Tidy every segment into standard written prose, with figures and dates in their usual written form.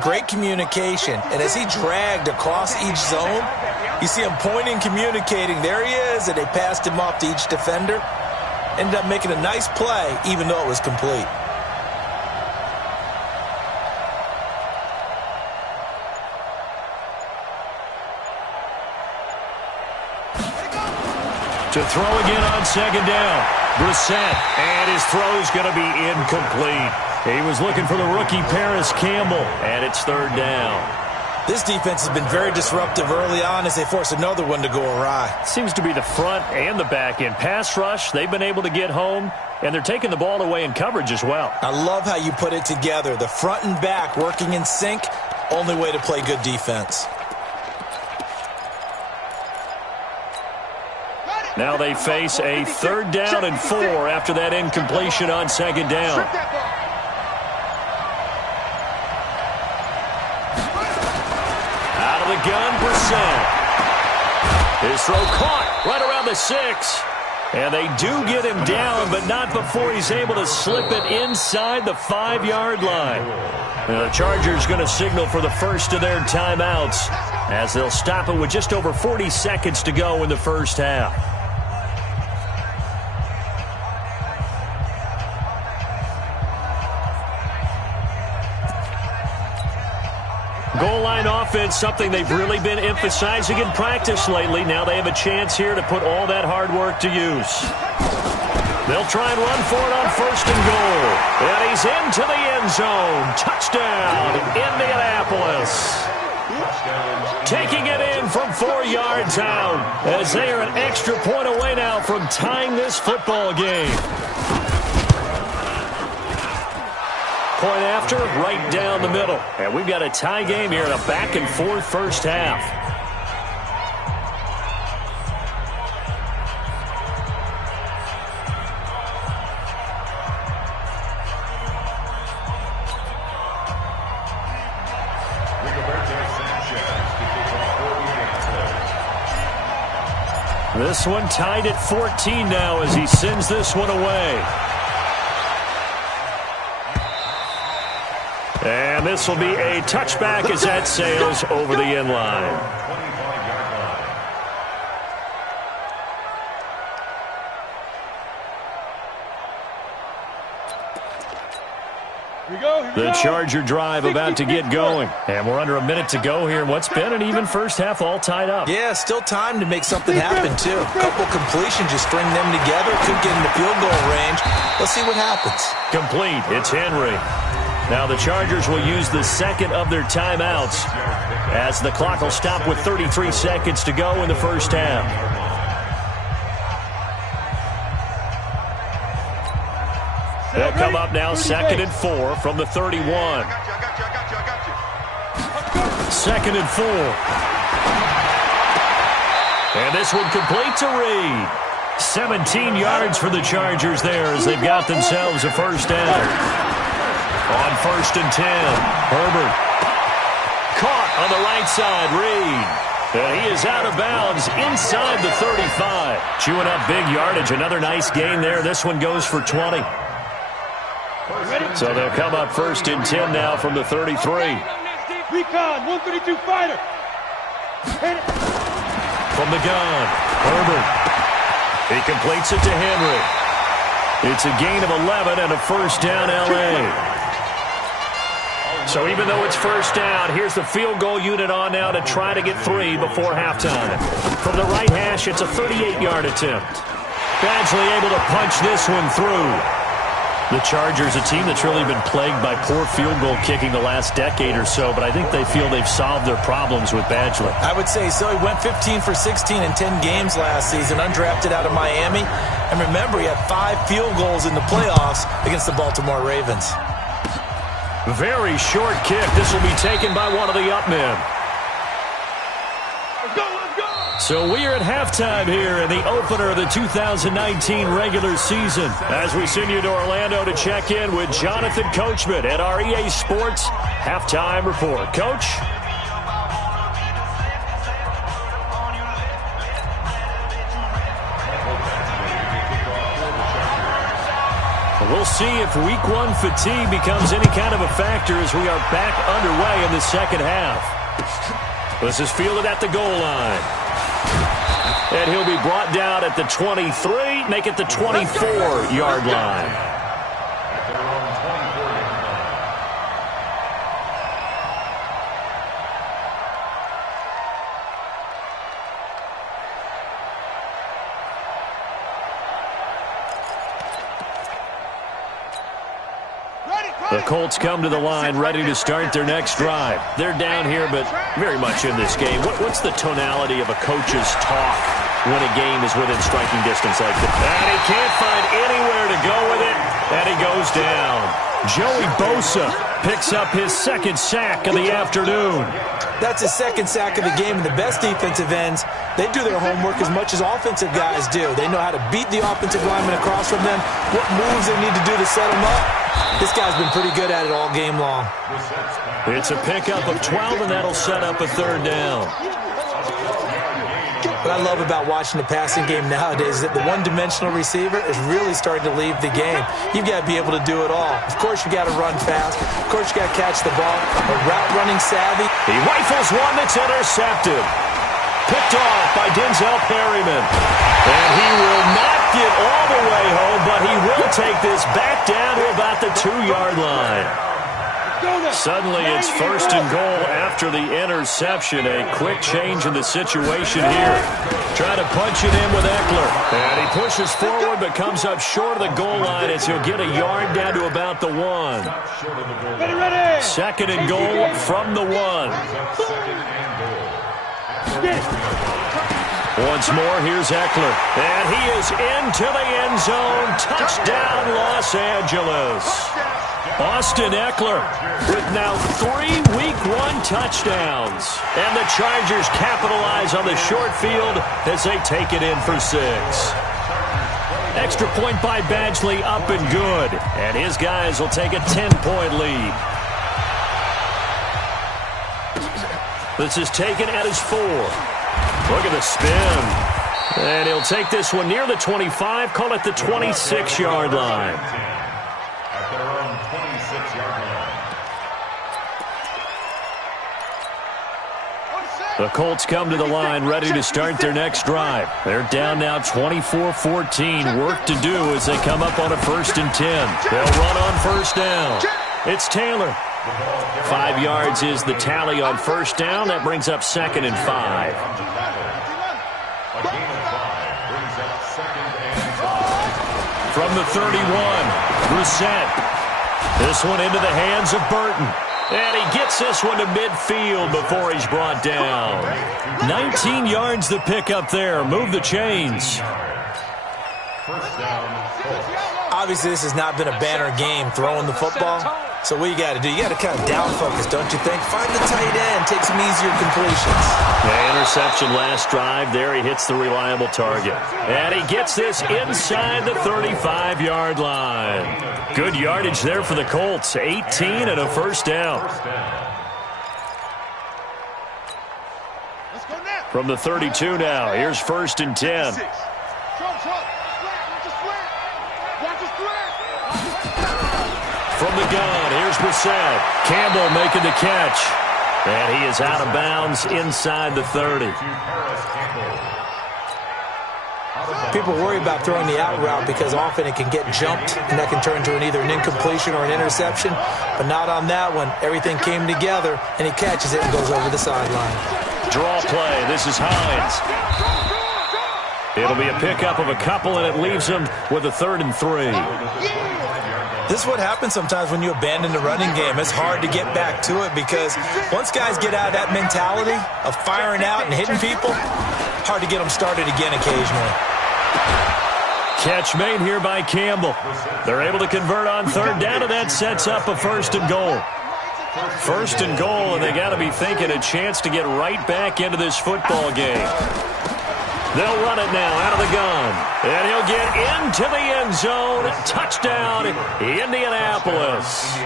Great communication, and as he dragged across each zone, you see him pointing, communicating. There he is, and they passed him off to each defender. Ended up making a nice play, even though it was complete. To throw again on second down. Brissett, and his throw's going to be incomplete. He was looking for the rookie Paris Campbell, and it's third down. This defense has been very disruptive early on as they force another one to go awry. Seems to be the front and the back end. Pass rush, they've been able to get home, and they're taking the ball away in coverage as well. I love how you put it together. The front and back working in sync, only way to play good defense. Now they face a third down and 4 after that incompletion on second down. Out of the gun, Brissett. His throw caught right around the 6. And they do get him down, but not before he's able to slip it inside the 5-yard line. And the Chargers going to signal for the first of their timeouts as they'll stop it with just over 40 seconds to go in the first half. Goal line offense, something they've really been emphasizing in practice lately. Now they have a chance here to put all that hard work to use. They'll try and run for it on first and goal. And he's into the end zone. Touchdown, Indianapolis. Taking it in from 4 yards out as they are an extra point away now from tying this football game. Point after, right down the middle. And we've got a tie game here in a back-and-forth first half. This one tied at 14 now as he sends this one away. And this will be a touchback as that sails over the end line. The Charger drive about to get going. And we're under a minute to go here in what's been an even first half, all tied up. Yeah, still time to make something happen, too. A couple completions, just string them together. Could get into field goal range. Let's see what happens. Complete. It's Henry. Now the Chargers will use the second of their timeouts as the clock will stop with 33 seconds to go in the first half. They'll come up now second and 4 from the 31. Second and 4. And this one complete to Reed. 17 yards for the Chargers there as they've got themselves a first down. On first and 10, Herbert. Caught on the right side, Reed. And he is out of bounds inside the 35. Chewing up big yardage. Another nice gain there. This one goes for 20. So they'll come up first and 10 now from the 33. Recon, 132 fighter. From the gun, Herbert. He completes it to Henry. It's a gain of 11 and a first down, L.A. So even though it's first down, here's the field goal unit on now to try to get 3 before halftime. From the right hash, it's a 38-yard attempt. Badgley able to punch this one through. The Chargers, a team that's really been plagued by poor field goal kicking the last decade or so, but I think they feel they've solved their problems with Badgley. I would say so. He went 15 for 16 in 10 games last season, undrafted out of Miami. And remember, he had 5 field goals in the playoffs against the Baltimore Ravens. Very short kick. This will be taken by one of the up men. Let's go! So we are at halftime here in the opener of the 2019 regular season. As we send you to Orlando to check in with Jonathan Coachman at our EA Sports Halftime Report. Coach? We'll see if week one fatigue becomes any kind of a factor as we are back underway in the second half. This is fielded at the goal line. And he'll be brought down at the 23, make it the 24-yard line. The Colts come to the line ready to start their next drive. They're down here, but very much in this game. What's the tonality of a coach's talk when a game is within striking distance like this? And he can't find anywhere to go with it, and he goes down. Joey Bosa picks up his second sack of the afternoon. That's his second sack of the game, and the best defensive ends, they do their homework as much as offensive guys do. They know how to beat the offensive lineman across from them, what moves they need to do to set them up. This guy's been pretty good at it all game long. It's a pickup of 12, and that'll set up a third down. What I love about watching the passing game nowadays is that the one-dimensional receiver is really starting to leave the game. You've got to be able to do it all. Of course, you got to run fast. Of course, you got to catch the ball. A route-running savvy. He rifles one that's intercepted. Picked off by Denzel Perryman. And he will not get all the way home, but he will take this back down to about the 2-yard line. Suddenly it's first and goal after the interception. A quick change in the situation here. Trying to punch it in with Eckler. And he pushes forward but comes up short of the goal line as he'll get a yard down to about the 1. Second and goal from the 1. Once more, here's Eckler. And he is into the end zone. Touchdown, Los Angeles. Austin Eckler with now 3 Week 1 touchdowns. And the Chargers capitalize on the short field as they take it in for 6. Extra point by Badgley up and good. And his guys will take a 10-point lead. This is taken at his 4. Look at the spin. And he'll take this one near the 25, call it the 26-yard line. The Colts come to the line ready to start their next drive. They're down now 24-14. Work to do as they come up on a 1st and 10. They'll run on first down. It's Taylor. 5 yards is the tally on first down. That brings up 2nd and 5. From the 31, Brissett. This one into the hands of Burton. And he gets this one to midfield before he's brought down. 19 yards to pick up there. Move the chains. Obviously, this has not been a banner game throwing the football. So what you got to do, you got to kind of down focus, don't you think? Find the tight end, take some easier completions. The interception last drive. There he hits the reliable target. And he gets this inside the 35-yard line. Good yardage there for the Colts. 18 and a first down. From the 32 now, here's 1st and 10. From the gun, here's Brissett. Campbell making the catch. And he is out of bounds inside the 30. People worry about throwing the out route because often it can get jumped, and that can turn into either an incompletion or an interception. But not on that one. Everything came together, and he catches it and goes over the sideline. Draw play. This is Hines. It'll be a pickup of a couple, and it leaves him with a 3rd and 3. This is what happens sometimes when you abandon the running game. It's hard to get back to it because once guys get out of that mentality of firing out and hitting people, hard to get them started again occasionally. Catch made here by Campbell. They're able to convert on 3rd down, and that sets up a 1st and goal. 1st and goal, and they got to be thinking a chance to get right back into this football game. They'll run it now out of the gun. And he'll get into the end zone. Touchdown, Indianapolis.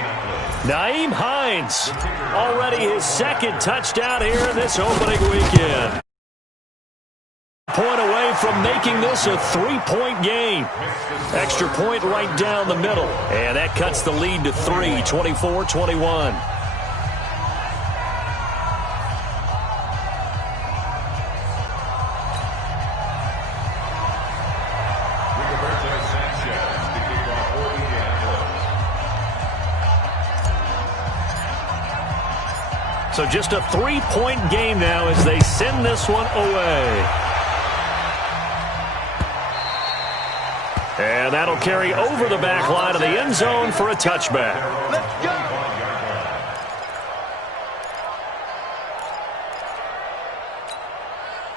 Nyheim Hines, already his 2nd touchdown here in this opening weekend. point away from making this a 3-point game. Extra point right down the middle. And that cuts the lead to 3, 24-21. So just a 3-point game now as they send this one away. And that'll carry over the back line of the end zone for a touchback. Let's go.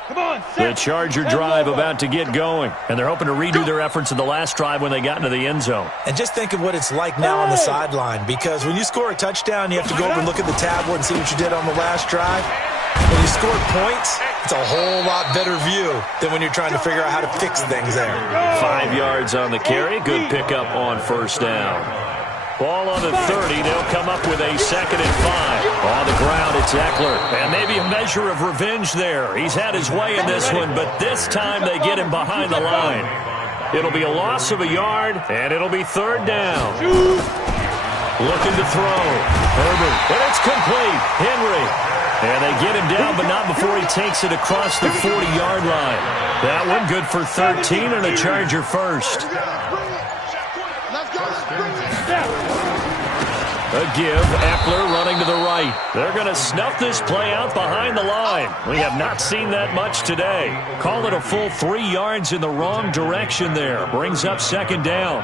Come on, The Charger drive about to get going, and they're hoping to redo their efforts in the last drive when they got into the end zone. And just think of what it's like now on the sideline, because when you score a touchdown, you have to go over and look at the tablet and see what you did on the last drive. When you score points, it's a whole lot better view than when you're trying to figure out how to fix things there. 5 yards on the carry. Good pickup on first down. Ball on the 30. They'll come up with a 2nd and 5. On the ground, it's Eckler. And maybe a measure of revenge there. He's had his way in this one, but this time they get him behind the line. It'll be a loss of a yard, and it'll be 3rd down. Looking to throw. Herbert. And it's complete. Henry. And they get him down, but not before he takes it across the 40-yard line. That one good for 13 and a Charger first. A give, Eckler running to the right. They're going to snuff this play out behind the line. We have not seen that much today. Call it a full 3 yards in the wrong direction there. Brings up 2nd down.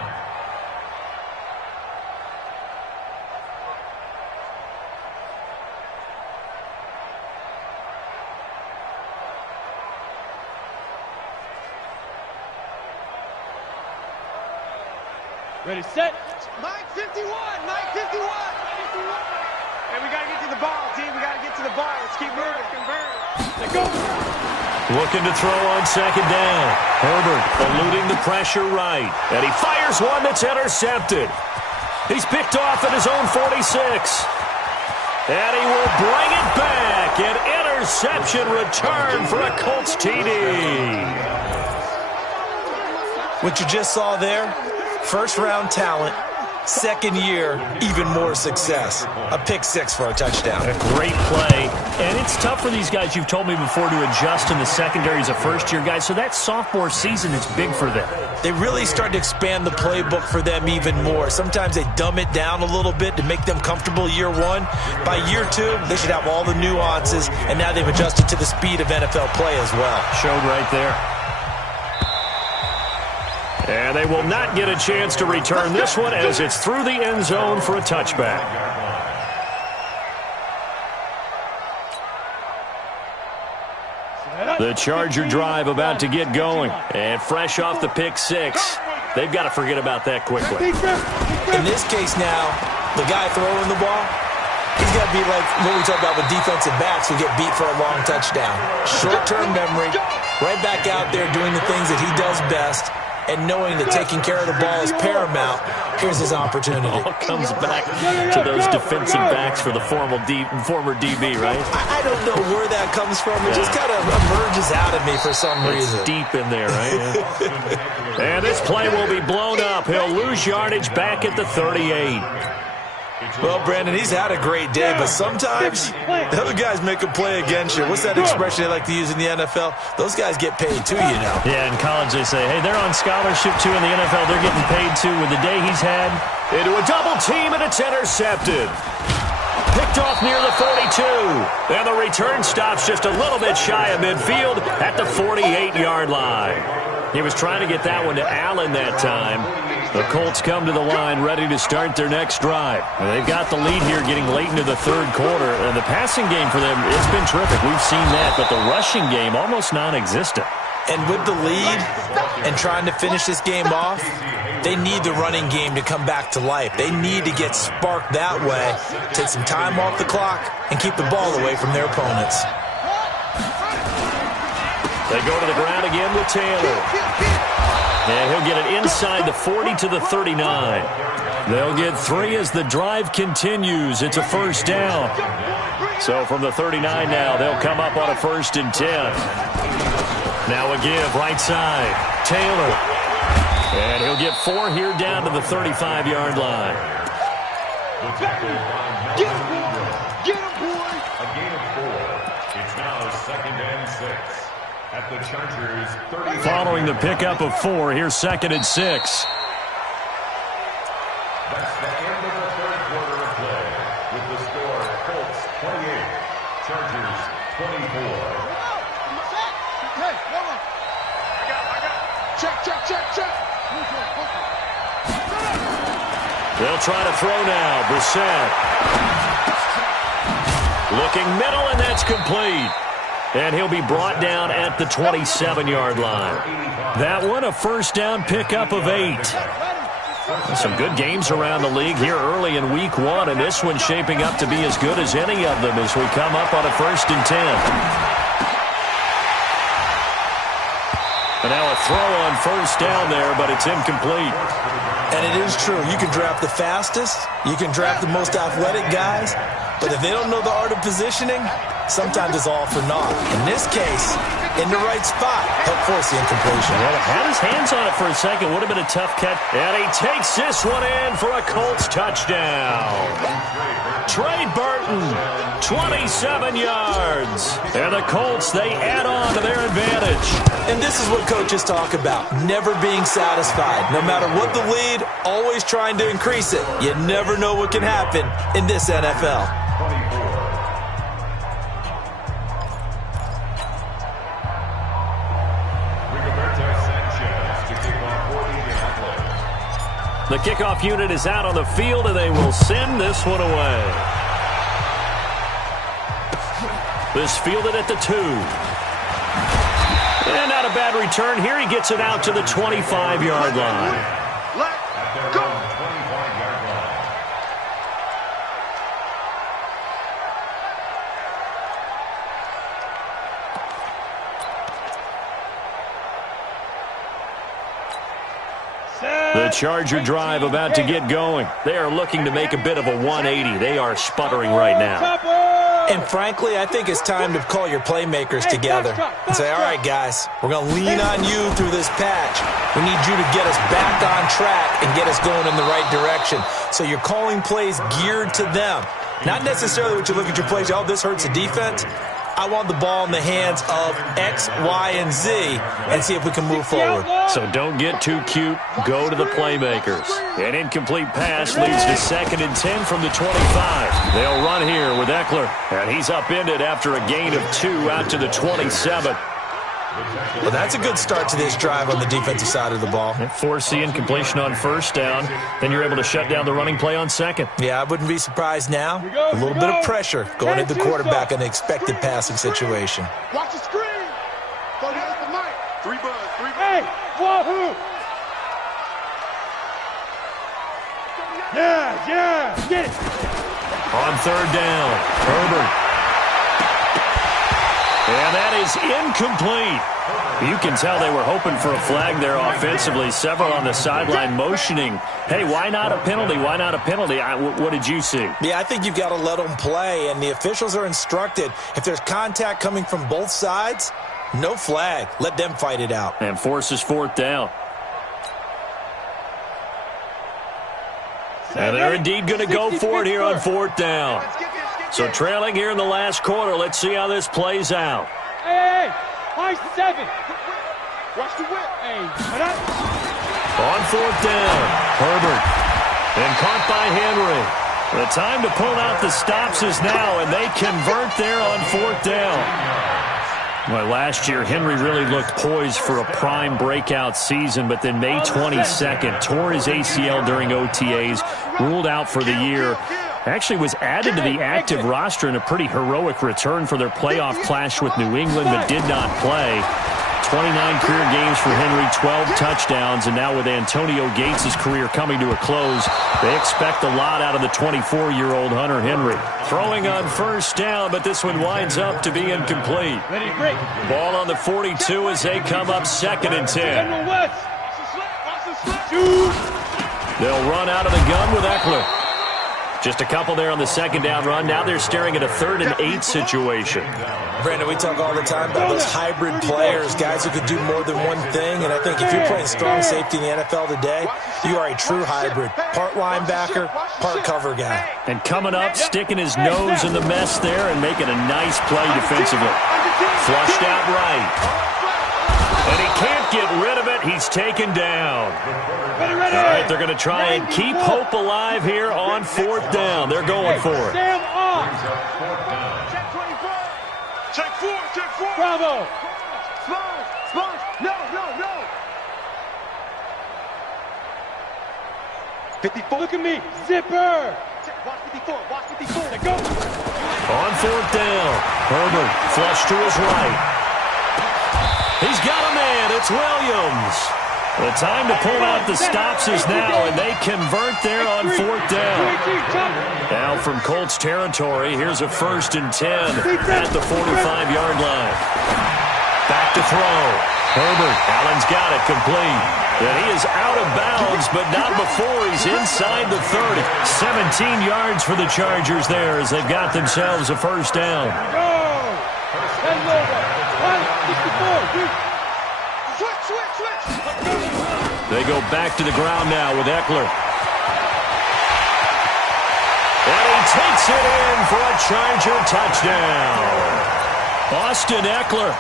Ready, set. Mike 51, Mike 51. And we got to get to the ball, team. We got to get to the ball. Let's keep moving. Let's go. Looking to throw on 2nd down. Herbert eluding the pressure right. And he fires one that's intercepted. He's picked off at his own 46. And he will bring it back. An interception return for a Colts TD. What you just saw there, first-round talent, 2nd year, even more success. A pick 6 for a touchdown. A great play. And it's tough for these guys, you've told me before, to adjust in the secondary as a first-year guy. So that sophomore season is big for them. They really start to expand the playbook for them even more. Sometimes they dumb it down a little bit to make them comfortable year 1. By year 2, they should have all the nuances, and now they've adjusted to the speed of NFL play as well. Showed right there. And they will not get a chance to return this one as it's through the end zone for a touchback. The Charger drive about to get going. And fresh off the pick 6, they've got to forget about that quickly. In this case now, the guy throwing the ball, he's got to be like what we talk about with defensive backs who get beat for a long touchdown. Short-term memory, right back out there doing the things that he does best, and knowing that taking care of the ball is paramount. Here's his opportunity. All comes back to those defensive backs for the former DB, right? I don't know where that comes from. It just kind of emerges out of me for some reason. It's deep in there, right? And this play will be blown up. He'll lose yardage back at the 38. Well, Brandon, he's had a great day, but sometimes the other guys make a play against you. What's that expression they like to use in the NFL? Those guys get paid too, you know. Yeah, in college they say, hey, they're on scholarship too. In the NFL, they're getting paid too. With the day he's had, into a double team, and it's intercepted. Picked off near the 42. And the return stops just a little bit shy of midfield at the 48-yard line. He was trying to get that one to Allen that time. The Colts come to the line ready to start their next drive. And they've got the lead here getting late into the 3rd quarter. And the passing game for them, it's been terrific. We've seen that. But the rushing game, almost non-existent. And with the lead and trying to finish this game off, they need the running game to come back to life. They need to get sparked that way, take some time off the clock, and keep the ball away from their opponents. They go to the ground again with Taylor. And he'll get it inside the 40 to the 39. They'll get 3 as the drive continues. It's a first down. So from the 39 now, they'll come up on a 1st and 10. Now a give right side. Taylor. And he'll get 4 here down to the 35-yard line. Get him, boy! Get him, boy! A gain of 4. It's now 2nd and 6 at the Chargers' 30. Following the pickup of 4, here's 2nd and 6. That's the end of the 3rd quarter of play. With the score, Colts 28, Chargers 24. Hey, hold on. I got. Check. They'll try to throw now. Brissett. Looking middle, and that's complete. And he'll be brought down at the 27-yard line. That one, a 1st down pickup of 8. Some good games around the league here early in week 1, and this one's shaping up to be as good as any of them as we come up on a 1st and 10. And now a throw on 1st down there, but it's incomplete. And it is true. You can draft the fastest. You can draft the most athletic guys. But if they don't know the art of positioning, sometimes it's all for naught. In this case, in the right spot, help force the incompletion. Well, had his hands on it for a second. Would have been a tough catch. And he takes this one in for a Colts touchdown. Trey Burton, 27 yards. And the Colts, they add on to their advantage. And this is what coaches talk about, never being satisfied. No matter what the lead, always trying to increase it. You never know what can happen in this NFL. The kickoff unit is out on the field, and they will send this one away. This fielded at the 2. And not a bad return here. He gets it out to the 25-yard line. Let go! The Charger drive about to get going. They are looking to make a bit of a 180. They are sputtering right now. And frankly, I think it's time to call your playmakers together and say, all right, guys, we're going to lean on you through this patch. We need you to get us back on track and get us going in the right direction. So you're calling plays geared to them. Not necessarily what you look at your plays, oh, this hurts the defense. I want the ball in the hands of X, Y, and Z and see if we can move forward. So don't get too cute. Go to the playmakers. An incomplete pass leads to 2nd and 10 from the 25. They'll run here with Eckler. And he's upended after a gain of 2 out to the 27. Well, that's a good start to this drive on the defensive side of the ball. Force the incompletion on 1st down. Then you're able to shut down the running play on 2nd. Yeah, I wouldn't be surprised now. A little bit of pressure going into the quarterback in the expected passing situation. Watch the screen! Go ahead the mic. 3 buzz. Hey, wahoo! Yeah, get it! On 3rd down, Herbert. And that is incomplete. You can tell they were hoping for a flag there offensively. Several on the sideline motioning, hey, why not a penalty? Why not a penalty? What did you see? Yeah, I think you've got to let them play, and the officials are instructed. If there's contact coming from both sides, no flag. Let them fight it out. And forces 4th down. And they're indeed going to go for it here on 4th down. So trailing here in the last quarter. Let's see how this plays out. Hey, watch 7. Watch the whip. Hey, on 4th down, Herbert. And caught by Henry. The time to pull out the stops is now, and they convert there on 4th down. Well, last year, Henry really looked poised for a prime breakout season, but then May 22nd, tore his ACL during OTAs, ruled out for the year. Actually was added to the active roster in a pretty heroic return for their playoff clash with New England, but did not play. 29 career games for Henry, 12 touchdowns, and now with Antonio Gates' career coming to a close, they expect a lot out of the 24-year-old Hunter Henry. Throwing on 1st down, but this one winds up to be incomplete. Ball on the 42 as they come up 2nd and 10. They'll run out of the gun with Eckler. Just a couple there on the second down run. Now they're staring at a 3rd and 8 situation. Brandon, we talk all the time about those hybrid players, guys who could do more than one thing. And I think if you're playing strong safety in the NFL today, you are a true hybrid. Part linebacker, part cover guy. And coming up, sticking his nose in the mess there and making a nice play defensively. Flushed out right. And he can't get rid of it. He's taken down. All right, they're going to try and keep hope alive here on 4th down. They're going for it. Check 4. Bravo. Smalls. No. 54. Look at me. Zipper. Watch 54. Let go. On 4th down. Herbert flush to his right. He's got a man. It's Williams. The time to pull out the stops is now, and they convert there on 4th down. Now from Colts territory, here's a 1st and 10 at the 45-yard line. Back to throw. Herbert. Allen's got it complete. And he is out of bounds, but not before he's inside the 30. 17 yards for the Chargers there as they've got themselves a 1st down. They go back to the ground now with Eckler. And he takes it in for a Charger touchdown. Austin Eckler,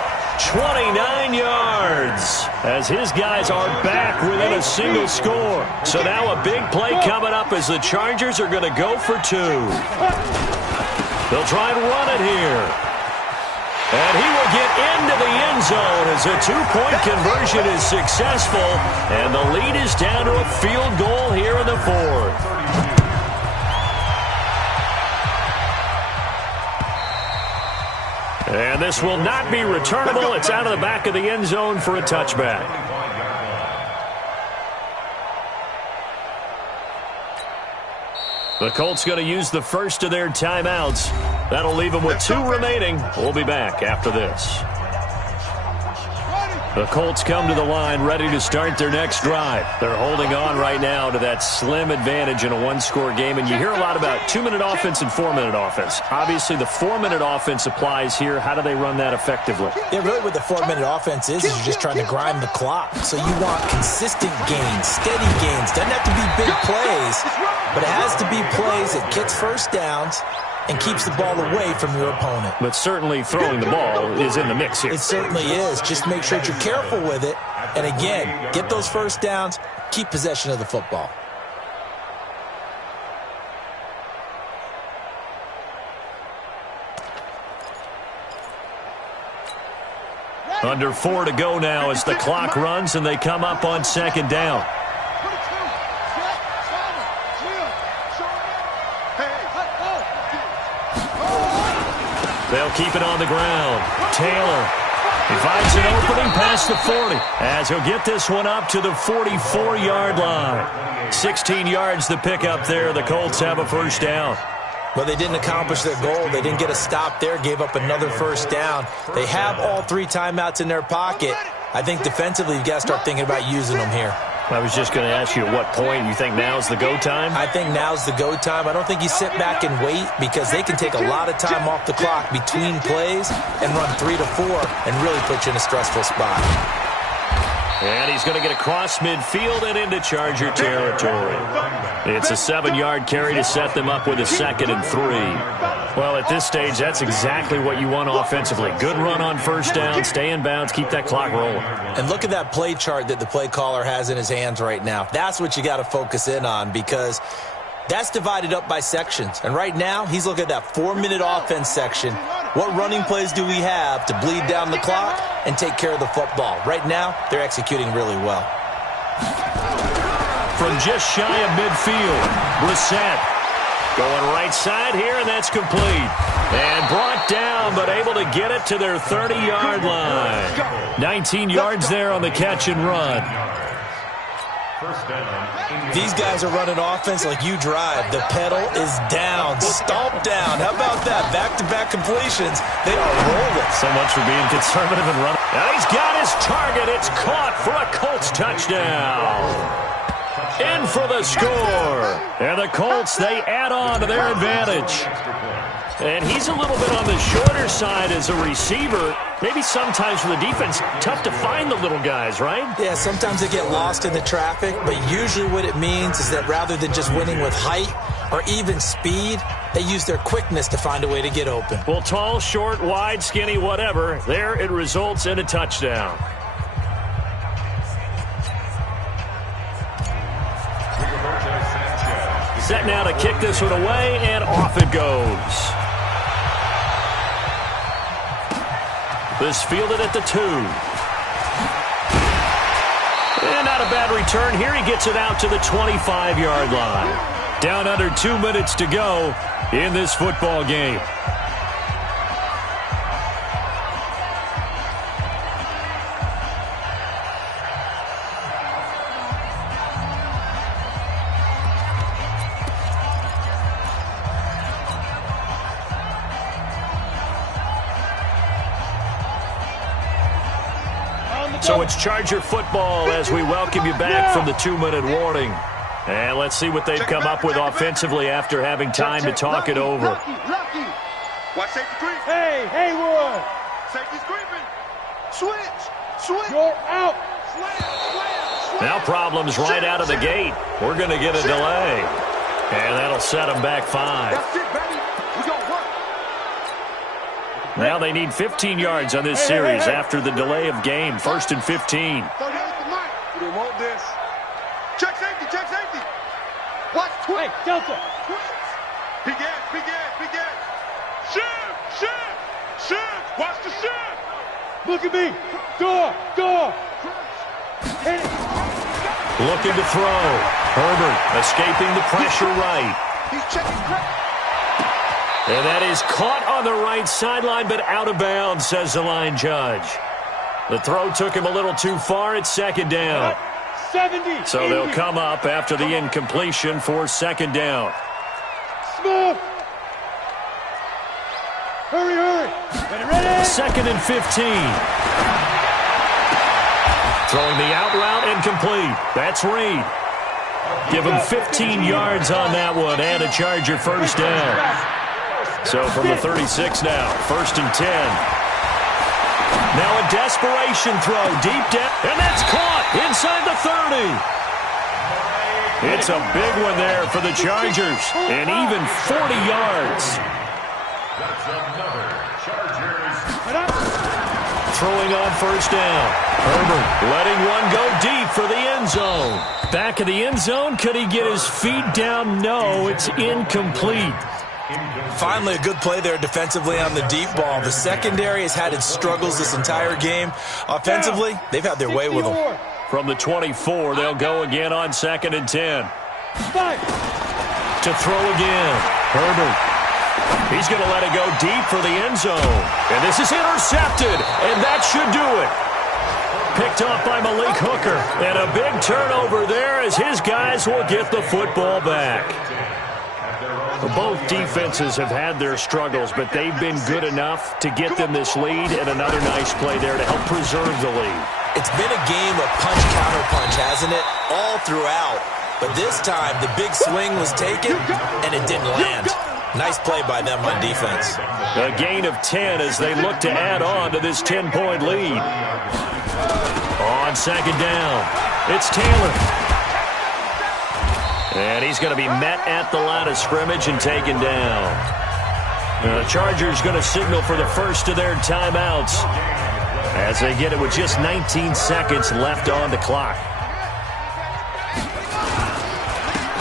29 yards, as his guys are back within a single score. So now a big play coming up as the Chargers are going to go for 2. They'll try and run it here. And he will get into the end zone as a 2-point conversion is successful. And the lead is down to a field goal here in the 4th. And this will not be returnable. It's out of the back of the end zone for a touchback. The Colts going to use the first of their timeouts. That'll leave them with 2 remaining. We'll be back after this. The Colts come to the line ready to start their next drive. They're holding on right now to that slim advantage in a 1-score game. And you hear a lot about 2-minute offense and 4-minute offense. Obviously, the 4-minute offense applies here. How do they run that effectively? Yeah, really what the 4-minute offense is you're just trying to grind the clock. So you want consistent gains, steady gains. Doesn't have to be big plays, but it has to be plays that gets first downs and keeps the ball away from your opponent. But certainly throwing the ball is in the mix here. It certainly is. Just make sure that you're careful with it. And again, get those first downs, keep possession of the football. Under 4 to go now as the clock runs and they come up on 2nd down. They'll keep it on the ground. Taylor, he finds an opening past the 40 as he'll get this one up to the 44-yard line. 16 yards to pick up there. The Colts have a 1st down. Well, they didn't accomplish their goal. They didn't get a stop there, gave up another 1st down. They have all 3 timeouts in their pocket. I think defensively you've got to start thinking about using them here. I was just going to ask you at what point you think now's the go time? I think now's the go time. I don't think you sit back and wait because they can take a lot of time off the clock between plays and run 3 to 4 and really put you in a stressful spot. And he's going to get across midfield and into Charger territory. It's a 7-yard carry to set them up with a 2nd and 3. Well, at this stage, that's exactly what you want offensively. Good run on 1st down, stay in bounds, keep that clock rolling. And look at that play chart that the play caller has in his hands right now. That's what you got to focus in on because that's divided up by sections. And right now, he's looking at that 4-minute offense section. What running plays do we have to bleed down the clock and take care of the football? Right now, they're executing really well. From just shy of midfield, Brissett going right side here, and that's complete. And brought down, but able to get it to their 30-yard line. 19 yards there on the catch and run. These guys are running offense like you drive. The pedal is down, stomp down. How about that? Back-to-back completions. They are rolling. So much for being conservative and running. And he's got his target. It's caught for a Colts touchdown. in for the score. And the Colts, they add on to their advantage. And he's a little bit on the shorter side as a receiver. Maybe sometimes for the defense, tough to find the little guys, right? Yeah, sometimes they get lost in the traffic, but usually what it means is that rather than just winning with height or even speed, they use their quickness to find a way to get open. Well, tall, short, wide, skinny, whatever, there it results in a touchdown. Set now to kick this one away, and off it goes. This fielded at the 2. And not a bad return here. He gets it out to the 25-yard line. Down under 2 minutes to go in this football game. So it's Charger football as we welcome you back from the 2-minute warning. And let's see what they've come up with offensively after having time to talk it over. Lucky. Watch safety creep. Hey, Haywood. Safety's creeping. Switch. You're out. Slam. Now problems right out of the gate. We're going to get a delay. And that'll set them back 5. That's it, baby. We gonna work. Now they need 15 yards on this series after the delay of game. 1st and 15. We didn't want this. Check safety. Watch twitch. Hey, Delta. Twitch. Big edge. Shift. Watch the shift. Look at me. Door. Hit it. Looking to throw. Herbert escaping the pressure right. He's checking crack. And that is caught on the right sideline, but out of bounds, says the line judge. The throw took him a little too far. It's 2nd down. 70. So they'll come up after the incompletion for 2nd down. Smooth. Hurry. Ready. 2nd and 15. Throwing the out route incomplete. That's Reed. Give him 15 yards on that one and a Charger 1st down. So from the 36 now, 1st and 10. Now a desperation throw deep down, and that's caught inside the 30. It's a big one there for the Chargers, and even 40 yards. That's another Chargers. Throwing on 1st down. Herbert letting one go deep for the end zone. Back of the end zone, could he get his feet down? No, it's incomplete. Finally, a good play there defensively on the deep ball. The secondary has had its struggles this entire game. Offensively, they've had their way with them. From the 24, they'll go again on 2nd and 10. To throw again. Herbert. He's going to let it go deep for the end zone. And this is intercepted, and that should do it. Picked off by Malik Hooker. And a big turnover there as his guys will get the football back. Both defenses have had their struggles, but they've been good enough to get them this lead, and another nice play there to help preserve the lead. It's been a game of punch-counter-punch, hasn't it? All throughout. But this time, the big swing was taken, and it didn't land. Nice play by them on defense. A gain of 10 as they look to add on to this 10-point lead. On 2nd down, it's Taylor. And he's going to be met at the line of scrimmage and taken down. The Chargers going to signal for the first of their timeouts as they get it with just 19 seconds left on the clock.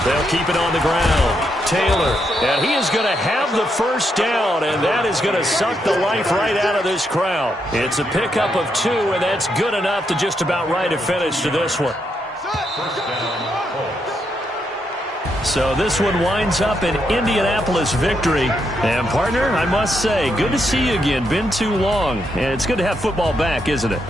They'll keep it on the ground. Taylor, and he is going to have the 1st down, and that is going to suck the life right out of this crowd. It's a pickup of 2, and that's good enough to just about write a finish to this one. So this one winds up an Indianapolis victory. And, partner, I must say, good to see you again. Been too long. And it's good to have football back, isn't it?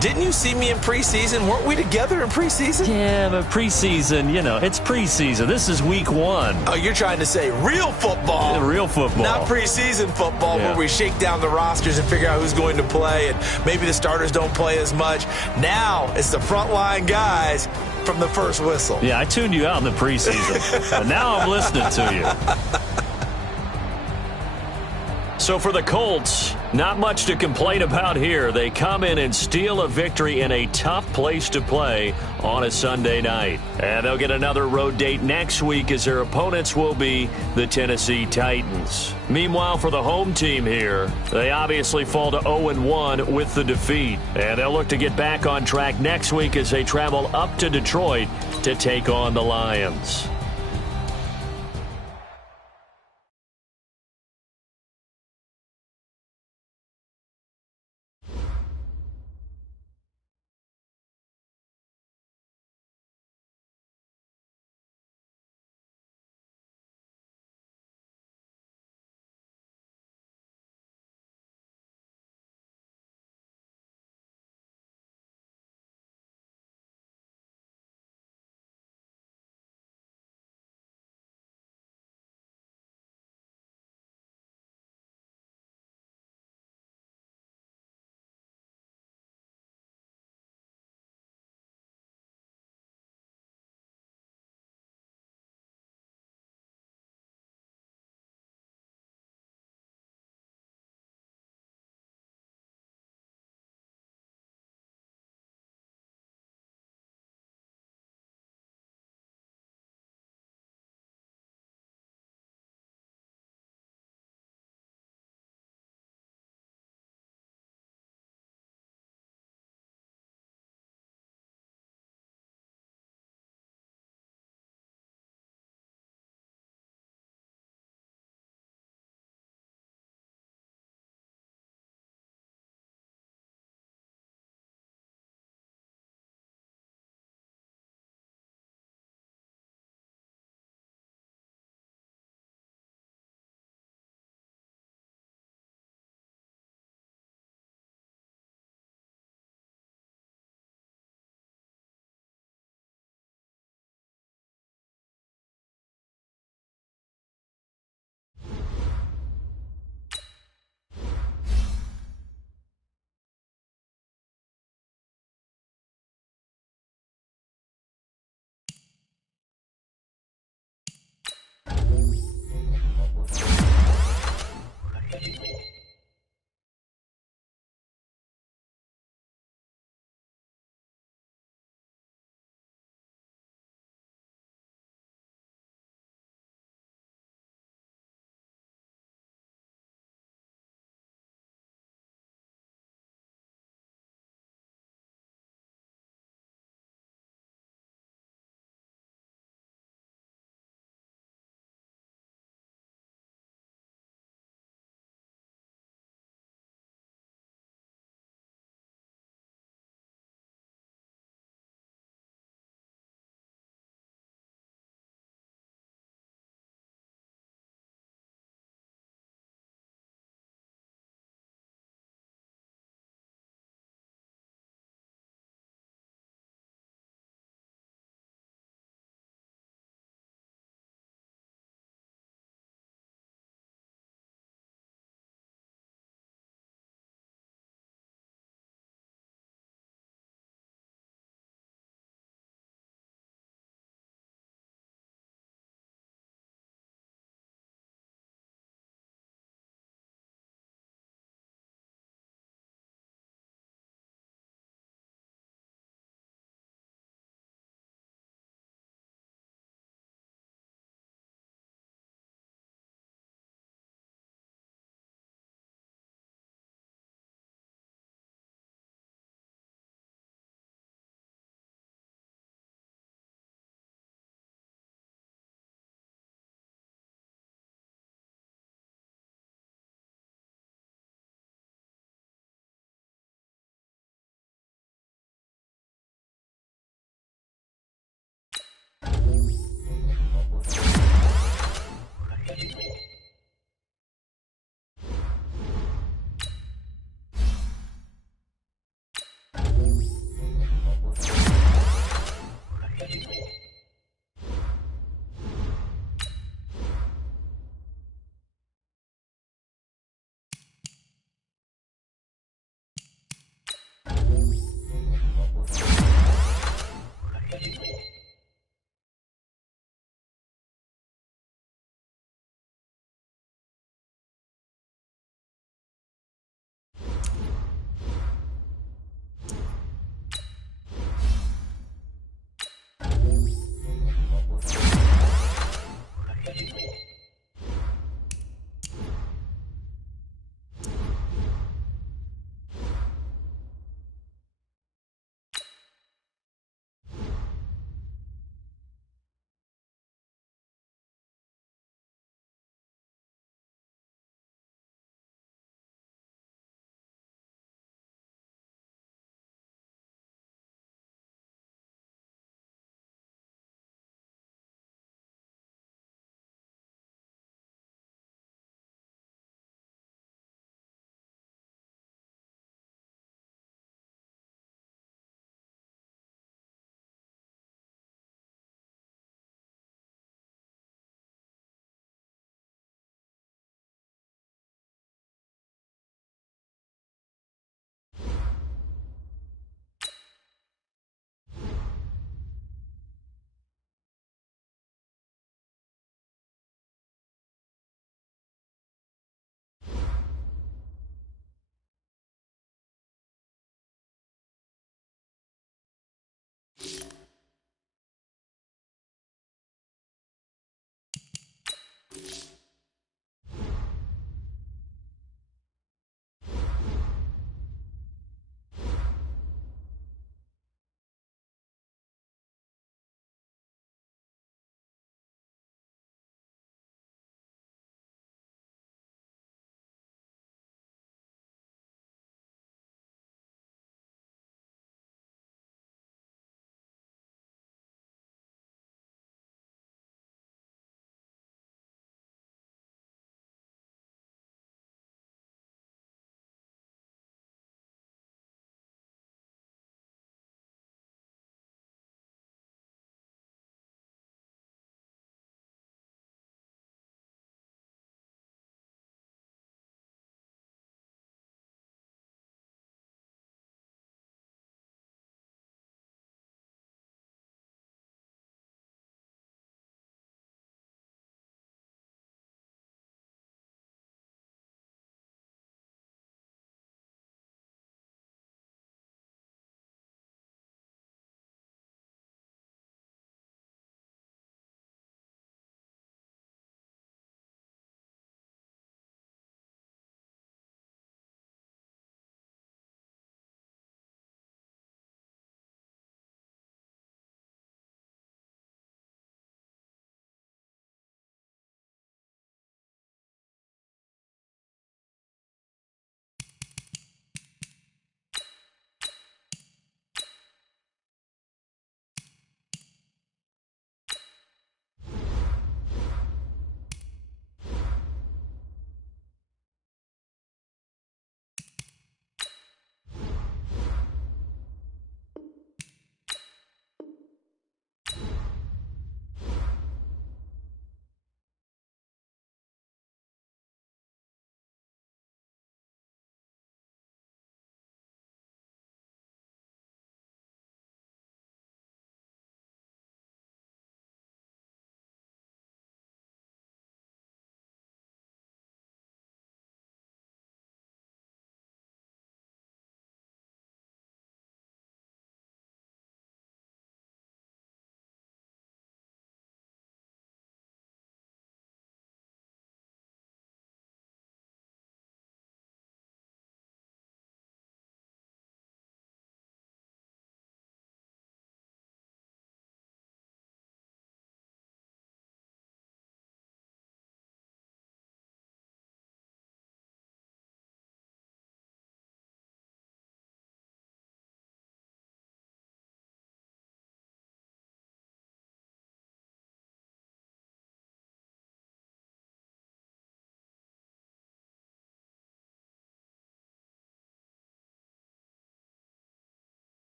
Didn't you see me in preseason? Weren't we together in preseason? Yeah, but preseason, it's preseason. This is week 1. Oh, you're trying to say real football. Yeah, real football. Not preseason football where we shake down the rosters and figure out who's going to play, and maybe the starters don't play as much. Now it's the frontline guys from the first whistle. Yeah, I tuned you out in the preseason, but now I'm listening to you. So for the Colts, not much to complain about here. They come in and steal a victory in a tough place to play on a Sunday night. And they'll get another road date next week as their opponents will be the Tennessee Titans. Meanwhile, for the home team here, they obviously fall to 0-1 with the defeat. And they'll look to get back on track next week as they travel up to Detroit to take on the Lions.